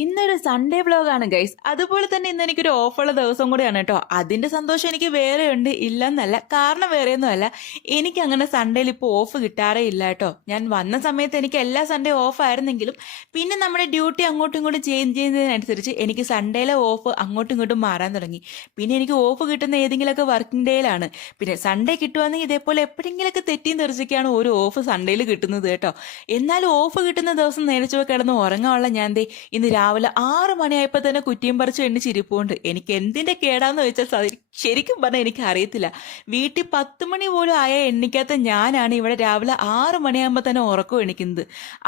ഇന്നൊരു Sunday വ്ലോഗാണ് guys. അതുപോലെ തന്നെ ഇന്ന് എനിക്കൊരു ഓഫുള്ള ദിവസം കൂടിയാണ് കേട്ടോ. അതിന്റെ സന്തോഷം എനിക്ക് വേറെ ഉണ്ട്, ഇല്ലെന്നല്ല. കാരണം വേറെയൊന്നും അല്ല, എനിക്ക് അങ്ങനെ സൺഡേയിൽ ഇപ്പോൾ ഓഫ് കിട്ടാറേ ഇല്ല കേട്ടോ. ഞാൻ വന്ന സമയത്ത് എനിക്ക് എല്ലാ സൺഡേ ഓഫ് ആയിരുന്നെങ്കിലും പിന്നെ നമ്മുടെ ഡ്യൂട്ടി അങ്ങോട്ടും ഇങ്ങോട്ടും ചേഞ്ച് ചെയ്യുന്നതിനനുസരിച്ച് എനിക്ക് സൺഡേയിലെ ഓഫ് അങ്ങോട്ടും ഇങ്ങോട്ടും മാറാൻ തുടങ്ങി. പിന്നെ എനിക്ക് ഓഫ് കിട്ടുന്ന ഏതെങ്കിലുമൊക്കെ വർക്കിംഗ് ഡേയിലാണ്. പിന്നെ സൺഡേ കിട്ടുവാണെങ്കിൽ ഇതേപോലെ എപ്പോഴെങ്കിലൊക്കെ തെറ്റിയും തെറിച്ചൊക്കെയാണ് ഒരു ഓഫ് സൺഡേയിൽ കിട്ടുന്നത് കേട്ടോ. എന്നാലും ഓഫ് കിട്ടുന്ന ദിവസം നേരിച്ചു കിടന്ന് ഉറങ്ങാനുള്ള ഞാൻ ദേ ഇന്ന് രാവിലെ 6 മണിയായപ്പോൾ തന്നെ കുറ്റിയും പറിച്ച് എണ്ണിച്ചിരിപ്പുണ്ട്. എനിക്ക് എന്തിന്റെ കേടാന്ന് വെച്ചാൽ ശരിക്കും പറഞ്ഞാൽ എനിക്ക് അറിയത്തില്ല. വീട്ടിൽ 10 മണി പോലും ആയ എണ്ണിക്കാത്ത ഞാനാണ് ഇവിടെ രാവിലെ 6 മണിയാകുമ്പോൾ തന്നെ ഉറക്കം എണിക്കുന്നത്.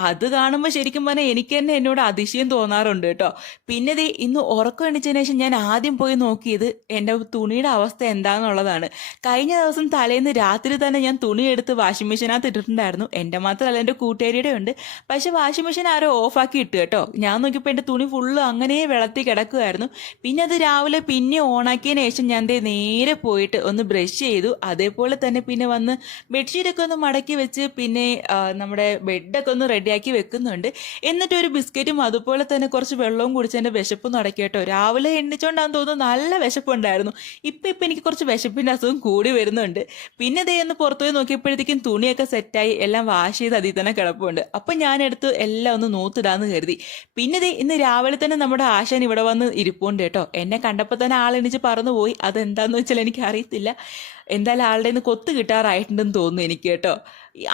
അത് കാണുമ്പോൾ ശരിക്കും പറഞ്ഞാൽ എനിക്ക് തന്നെ എന്നോട് അതിശയം തോന്നാറുണ്ട് കേട്ടോ. പിന്നെ ദേ ഇന്ന് ഉറക്കം എണിച്ചതിന് ശേഷം ഞാൻ ആദ്യം പോയി നോക്കിയത് എൻ്റെ തുണിയുടെ അവസ്ഥ എന്താണെന്നുള്ളതാണ്. കഴിഞ്ഞ ദിവസം തലേന്ന് രാത്രി തന്നെ ഞാൻ തുണി എടുത്ത് വാഷിംഗ് മെഷീനകത്ത് ഇട്ടിട്ടുണ്ടായിരുന്നു. എൻ്റെ മാത്രമല്ല, എൻ്റെ കൂട്ടുകാരിയുടെ ഉണ്ട്. പക്ഷെ വാഷിംഗ് മെഷീൻ ആരോ ഓഫാക്കി ഇട്ട് കേട്ടോ. ഞാൻ നോക്കിയപ്പോൾ എൻ്റെ തുണി ഫുള്ള് അങ്ങനെ വെള്ളത്തിൽ കിടക്കുമായിരുന്നു. പിന്നെ അത് രാവിലെ പിന്നെ ഓണാക്കിയതിന് ശേഷം ഞാൻ ദേ നേരെ പോയിട്ട് ഒന്ന് ബ്രഷ് ചെയ്തു. അതേപോലെ തന്നെ പിന്നെ വന്ന് ബെഡ്ഷീറ്റൊക്കെ ഒന്ന് മടക്കി വെച്ച് പിന്നെ നമ്മുടെ ബെഡൊക്കെ ഒന്ന് റെഡിയാക്കി വെക്കുന്നുണ്ട്. എന്നിട്ട് ഒരു ബിസ്ക്കറ്റും അതുപോലെ തന്നെ കുറച്ച് വെള്ളവും കുടിച്ച് എൻ്റെ വിശപ്പൊന്നും അടക്കി കേട്ടോ. രാവിലെ എണ്ണിച്ചോണ്ടാന്ന് തോന്നുന്നു നല്ല വിശപ്പുണ്ടായിരുന്നു. ഇപ്പം എനിക്ക് കുറച്ച് വിശപ്പിൻ്റെ അസുഖം കൂടി വരുന്നുണ്ട്. പിന്നെ ദേ ഒന്ന് പുറത്തുപോയി നോക്കിയപ്പോഴത്തേക്കും തുണിയൊക്കെ സെറ്റായി എല്ലാം വാഷ് ചെയ്ത് അതിൽ തന്നെ കിടപ്പുണ്ട്. അപ്പം ഞാനെടുത്ത് എല്ലാം ഒന്ന് നൂത്തിടാന്ന് കരുതി. പിന്നെ ദേ ഇന്ന് രാവിലെ തന്നെ നമ്മുടെ ആശാൻ ഇവിടെ വന്ന് ഇരിപ്പുണ്ട് കേട്ടോ. എന്നെ കണ്ടപ്പോൾ തന്നെ ആളെണിച്ച് പറന്നുപോയി. അതെന്താന്ന് വെച്ചാൽ എനിക്ക് അറിയത്തില്ല. എന്തായാലും ആളുടെ നിന്ന് കൊത്ത് കിട്ടാറായിട്ടുണ്ടെന്ന് തോന്നുന്നു എനിക്ക് കേട്ടോ.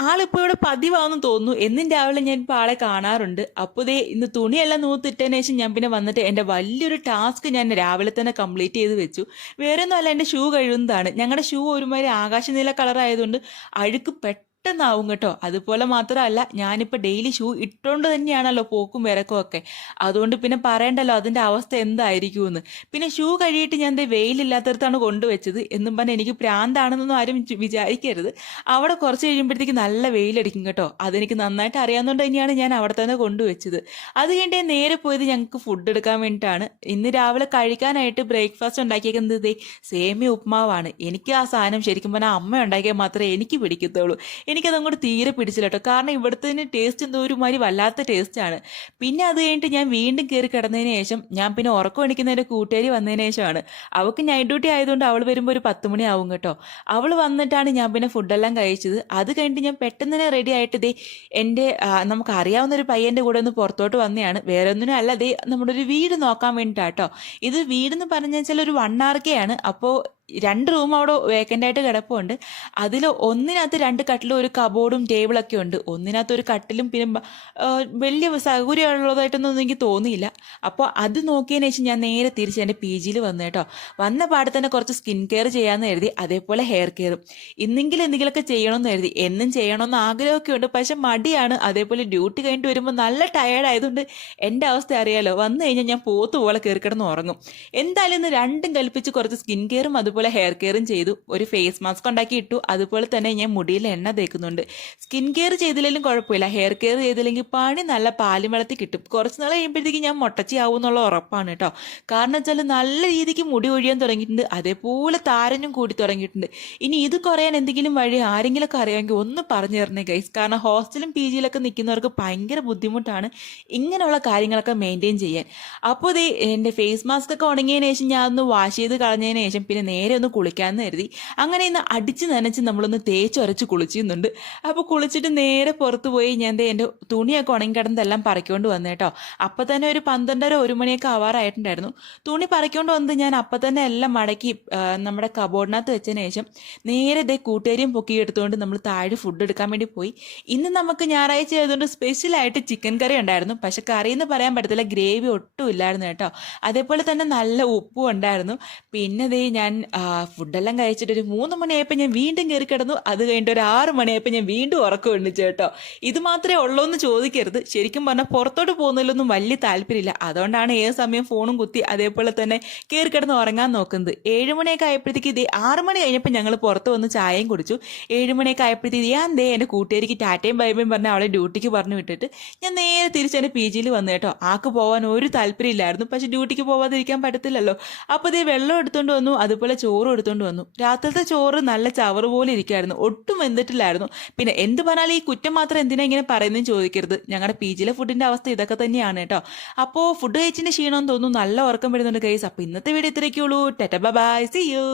ആളിപ്പോൾ ഇവിടെ പതിവാന്ന് തോന്നുന്നു. എന്നും രാവിലെ ഞാൻ ഇപ്പോൾ ആളെ കാണാറുണ്ട്. അപ്പോൾ ദേ ഇന്ന് തുണിയെല്ലാം നൂത്തിട്ടതിന് ശേഷം ഞാൻ പിന്നെ വന്നിട്ട് എൻ്റെ വലിയൊരു ടാസ്ക് ഞാൻ രാവിലെ തന്നെ കംപ്ലീറ്റ് ചെയ്ത് വെച്ചു. വേറെ ഒന്നും അല്ല, എൻ്റെ ഷൂ കഴുകുന്നതാണ്. ഞങ്ങളുടെ ഷൂ ഒരുമാതിരി ആകാശനീല കളറായതുകൊണ്ട് അഴുക്ക് പെട്ടെന്നാവും കേട്ടോ. അതുപോലെ മാത്രമല്ല, ഞാനിപ്പോൾ ഡെയിലി ഷൂ ഇട്ടുകൊണ്ട് തന്നെയാണല്ലോ പോക്കും വരക്കും ഒക്കെ. അതുകൊണ്ട് പിന്നെ പറയണ്ടല്ലോ അതിൻ്റെ അവസ്ഥ എന്തായിരിക്കുമെന്ന്. പിന്നെ ഷൂ കഴുകിയിട്ട് ഞാൻ വെയിലില്ലാത്തടത്താണ് കൊണ്ടുവച്ചത്. എന്നും പറഞ്ഞാൽ എനിക്ക് പ്രാന്താണെന്നൊന്നും ആരും വിചാരിക്കരുത്. അവിടെ കുറച്ച് കഴിയുമ്പോഴത്തേക്ക് നല്ല വെയിലടിക്കും കേട്ടോ. അതെനിക്ക് നന്നായിട്ട് അറിയാവുന്നതുകൊണ്ട് തന്നെയാണ് ഞാൻ അവിടെ തന്നെ കൊണ്ടുവച്ചത്. അത് കഴിഞ്ഞ് നേരെ പോയത് ഞങ്ങൾക്ക് ഫുഡ് എടുക്കാൻ വേണ്ടിയിട്ടാണ്. ഇന്ന് രാവിലെ കഴിക്കാനായിട്ട് ബ്രേക്ക്ഫാസ്റ്റ് ഉണ്ടാക്കിയേക്കുന്നത് സേമിയ ഉപ്മാവാണ്. എനിക്ക് ആ സാധനം ശരിക്കും പറഞ്ഞാൽ അമ്മ ഉണ്ടാക്കിയാൽ മാത്രമേ എനിക്ക് പിടിക്കത്തുള്ളൂ. എനിക്കതങ്ങോട്ട് തീരെ പിടിച്ചില്ല കേട്ടോ. കാരണം ഇവിടുത്തെ ടേസ്റ്റ് എന്തോ ഒരുമാതിരി വല്ലാത്ത ടേസ്റ്റാണ്. പിന്നെ അത് കഴിഞ്ഞിട്ട് ഞാൻ വീണ്ടും കയറി കിടന്നതിന് ശേഷം ഞാൻ പിന്നെ ഉറക്കം എണിക്കുന്നതിൻ്റെ കൂട്ടുകാരി വന്നതിന് ശേഷമാണ്. അവൾക്ക് നൈറ്റ് ഡ്യൂട്ടി ആയതുകൊണ്ട് അവൾ വരുമ്പോൾ ഒരു 10 മണി ആവും കേട്ടോ. അവൾ വന്നിട്ടാണ് ഞാൻ പിന്നെ ഫുഡെല്ലാം കഴിച്ചത്. അത് കഴിഞ്ഞിട്ട് ഞാൻ പെട്ടെന്ന് തന്നെ റെഡി ആയിട്ട് ദേ എൻ്റെ നമുക്കറിയാവുന്ന ഒരു പയ്യൻ്റെ കൂടെ ഒന്ന് പുറത്തോട്ട് വന്നതാണ്. വേറെ ഒന്നിനും അല്ല, ദേ നമ്മുടെ ഒരു വീട് നോക്കാൻ വേണ്ടിയിട്ടാട്ടോ. ഇത് വീടെന്ന് പറഞ്ഞു വെച്ചാൽ ഒരു 1 RK ആണ്. അപ്പോൾ 2 റൂം അവിടെ വേക്കൻ്റ് ആയിട്ട് കിടപ്പുണ്ട്. അതിൽ ഒന്നിനകത്ത് 2 കട്ടിലും ഒരു കബോർഡും ടേബിളൊക്കെ ഉണ്ട്. ഒന്നിനകത്ത് ഒരു കട്ടിലും പിന്നെ വലിയ സൗകര്യമുള്ളതായിട്ടൊന്നും എനിക്ക് തോന്നിയില്ല. അപ്പോൾ അത് നോക്കിയതിന് ശേഷം ഞാൻ നേരെ തിരിച്ച് എൻ്റെ PG വന്നു കേട്ടോ. വന്ന പാടെ തന്നെ കുറച്ച് സ്കിൻ കെയർ ചെയ്യാമെന്ന് കരുതി. അതേപോലെ ഹെയർ കെയറും ഇന്നെങ്കിലും എന്തെങ്കിലുമൊക്കെ ചെയ്യണമെന്ന് കരുതി. എന്നും ചെയ്യണമെന്ന് ആഗ്രഹമൊക്കെ ഉണ്ട്, പക്ഷെ മടിയാണ്. അതേപോലെ ഡ്യൂട്ടി കഴിഞ്ഞിട്ട് വരുമ്പോൾ നല്ല ടയേർഡ് ആയതുകൊണ്ട് എൻ്റെ അവസ്ഥ അറിയാലോ, വന്നു കഴിഞ്ഞാൽ ഞാൻ പോത്ത് പോലെ കയറി കിടന്ന് ഉറങ്ങും. എന്തായാലും ഇന്ന് രണ്ടും കൽപ്പിച്ച് കുറച്ച് സ്കിൻ കെയറും അതുപോലെ ഹെയർ കെയറും ചെയ്തു. ഒരു ഫേസ് മാസ്ക് ഉണ്ടാക്കി ഇട്ടു. അതുപോലെ തന്നെ ഞാൻ മുടിയിൽ എണ്ണ തേക്കുന്നുണ്ട്. സ്കിൻ കെയർ ചെയ്തില്ലെങ്കിലും കുഴപ്പമില്ല, ഹെയർ കെയർ ചെയ്തില്ലെങ്കിൽ പണി നല്ല പാലും വെള്ളത്തിൽ കിട്ടും. കുറച്ച് നാൾ കഴിയുമ്പോഴത്തേക്ക് ഞാൻ മുട്ടച്ചി ആവും എന്നുള്ള ഉറപ്പാണ് കേട്ടോ. കാരണം വെച്ചാൽ നല്ല രീതിക്ക് മുടി ഒഴിയാൻ തുടങ്ങിയിട്ടുണ്ട്. അതേപോലെ താരനും കൂടി തുടങ്ങിയിട്ടുണ്ട്. ഇനി ഇത് കുറയാൻ എന്തെങ്കിലും വഴി ആരെങ്കിലുമൊക്കെ അറിയാമെങ്കിൽ ഒന്ന് പറഞ്ഞു തരണേ ഗൈസ്. കാരണം ഹോസ്റ്റലും PG നിൽക്കുന്നവർക്ക് ഭയങ്കര ബുദ്ധിമുട്ടാണ് ഇങ്ങനെയുള്ള കാര്യങ്ങളൊക്കെ മെയിൻറ്റെയിൻ ചെയ്യാൻ. അപ്പോൾ ഇത് എൻ്റെ ഫേസ് മാസ്ക് ഒക്കെ ഉണങ്ങിയതിന് ശേഷം ഞാൻ ഒന്ന് വാഷ് ചെയ്ത് കളഞ്ഞതിന് ശേഷം പിന്നെ നേരെ ഒന്ന് കുളിക്കാമെന്ന് കരുതി. അങ്ങനെ ഇന്ന് അടിച്ച് നനച്ച് നമ്മളൊന്ന് തേച്ചൊരച്ച് കുളിച്ചിരുന്നുണ്ട്. അപ്പോൾ കുളിച്ചിട്ട് നേരെ പുറത്ത് പോയി ഞാൻ എൻ്റെ തുണിയൊക്കെ ഉണങ്ങി കിടന്നതെല്ലാം പറിക്കൊണ്ട് വന്നു കേട്ടോ. അപ്പം തന്നെ ഒരു 12:30 1 മണിയൊക്കെ ആവാറായിട്ടുണ്ടായിരുന്നു. തുണി പറിക്കൊണ്ട് വന്നത് ഞാൻ അപ്പം തന്നെ എല്ലാം മടക്കി നമ്മുടെ കബോർഡിനകത്ത് വെച്ചതിന് ശേഷം നേരെ കൂട്ടുകാരിയും പൊക്കി എടുത്തുകൊണ്ട് നമ്മൾ താഴെ ഫുഡ് എടുക്കാൻ വേണ്ടി പോയി. ഇന്ന് നമുക്ക് ഞായറാഴ്ച ആയതുകൊണ്ട് സ്പെഷ്യലായിട്ട് ചിക്കൻ കറി ഉണ്ടായിരുന്നു. പക്ഷെ കറി എന്ന് പറയാൻ പറ്റത്തില്ല, ഗ്രേവി ഒട്ടും ഇല്ലായിരുന്നു കേട്ടോ. അതേപോലെ തന്നെ നല്ല ഉപ്പും ഉണ്ടായിരുന്നു. പിന്നെ ഞാൻ ഫുഡെല്ലാം കഴിച്ചിട്ട് ഒരു 3 മണിയായപ്പോൾ ഞാൻ വീണ്ടും കയറി കിടന്നു. അത് കഴിഞ്ഞിട്ട് ഒരു 6 മണിയായപ്പോൾ ഞാൻ വീണ്ടും ഉറക്കം എണ്ണിച്ചു കേട്ടോ. ഇത് മാത്രമേ ഉള്ളൂ എന്ന് ചോദിക്കരുത്. ശരിക്കും പറഞ്ഞാൽ പുറത്തോട്ട് പോകുന്നതിലൊന്നും വലിയ താല്പര്യമില്ല. അതുകൊണ്ടാണ് ഏത് സമയം ഫോണും കുത്തി അതേപോലെ തന്നെ കയറി കിടന്ന് ഉറങ്ങാൻ നോക്കുന്നത്. 7 മണിയൊക്കെ ആയപ്പോഴത്തേക്ക് 6 മണി കഴിഞ്ഞപ്പോൾ ഞങ്ങൾ പുറത്ത് വന്ന് ചായയും കുടിച്ചു. 7 മണിയൊക്കെ ആയപ്പോഴത്തേക്ക് ഞാൻ എൻ്റെ കൂട്ടുകാരിക്ക് ടാറ്റയും ബൈബയും പറഞ്ഞ് അവളെ ഡ്യൂട്ടിക്ക് പറഞ്ഞു വിട്ടിട്ട് ഞാൻ നേരെ തിരിച്ച് എൻ്റെ PG വന്നു കേട്ടോ. ആൾക്ക് പോകാൻ ഒരു താല്പര്യമില്ലായിരുന്നു. പക്ഷെ ഡ്യൂട്ടിക്ക് പോകാതിരിക്കാൻ പറ്റത്തില്ലല്ലോ. അപ്പോൾ വെള്ളം എടുത്തുകൊണ്ട് വന്നു. അതുപോലെ ചോറ് എടുത്തുകൊണ്ട് വന്നു. രാത്രിത്തെ ചോറ് നല്ല ചവറ് പോലെ ഇരിക്കായിരുന്നു, ഒട്ടും വെന്തിട്ടില്ലായിരുന്നു. പിന്നെ എന്ത് പറഞ്ഞാലും ഈ കുറ്റം മാത്രം എന്തിനാ ഇങ്ങനെ പറയുന്നതെന്ന് ചോദിക്കരുത്. ഞങ്ങളുടെ പി ജിയിലെ ഫുഡിന്റെ അവസ്ഥ ഇതൊക്കെ തന്നെയാണ് കേട്ടോ. അപ്പോൾ ഫുഡ് കഴിച്ചിന്റെ ക്ഷീണമെന്ന് തോന്നുന്നു, നല്ല ഉറക്കം വരുന്നുണ്ട് ഗൈസ്. അപ്പോൾ ഇന്നത്തെ വീഡിയോ ഇത്രയൊക്കെ ഉള്ളൂ. Tata bye, see U.